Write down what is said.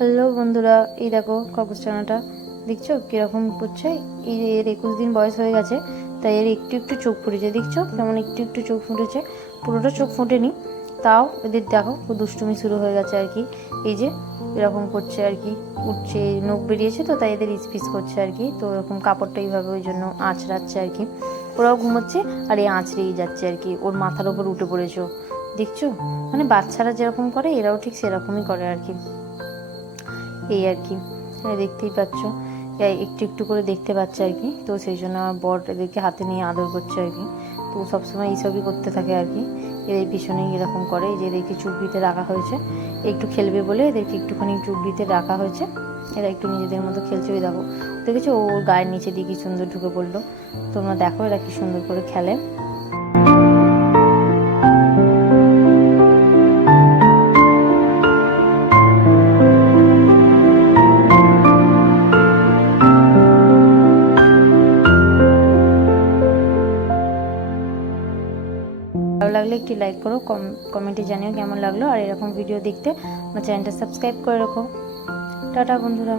Hello বন্ধুরা, এই দেখো কবুতরছানাটা দেখছো কিরকম করছে। এই এর 21 দিন বয়স হয়ে গেছে, তাই এর একটু একটু চোখ ফুটেছে। দেখছো কেমন একটু একটু চোখ ফুটেছে, পুরোটা চোখ ফোটেনি। তাও এদের দেখো দুষ্টুমি শুরু হয়ে গেছে আর কি। এই যে এরকম করছে আর কি, উঠছে, নখ বেরিয়েছে তো তাই এদের ইসপিস করছে আর কি। তো এরকম কাপড়টা এইভাবে ওই জন্য আঁচড়াচ্ছে আর কি। ওরাও ঘুমোচ্ছে আর এই আঁচড়েই যাচ্ছে আর কি, ওর মাথার ওপর উঠে পড়েছো। দেখছো মানে বাচ্চারা যেরকম করে এরাও ঠিক সেরকমই করে আর কি। এই আর কি দেখতেই পাচ্ছ, একটু একটু করে দেখতে পাচ্ছে আর কি। তো সেই জন্য আমার বর এদেরকে হাতে নিয়ে আদর করছে আর কি। তো সবসময় এইসবই করতে থাকে আর কি। এদের পিছনেই এরকম করে, যে এদেরকে চুবড়িতে রাখা হয়েছে একটু খেলবে বলে, এদেরকে একটুখানি চুবড়িতে রাখা হয়েছে। এরা একটু নিজেদের মতো খেলছে। ওই দেখো দেখেছো ওর গায়ের নিচে দিয়ে কি সুন্দর ঢুকে পড়লো। তোমরা দেখো এরা কি সুন্দর করে খেলে। ভালো লাগলে একটি লাইক করো, কমেন্টে জানিও কেমন লাগলো। আর এরকম ভিডিও দেখতে আমার চ্যানেলটা সাবস্ক্রাইব করে রাখো। টাটা বন্ধুরা।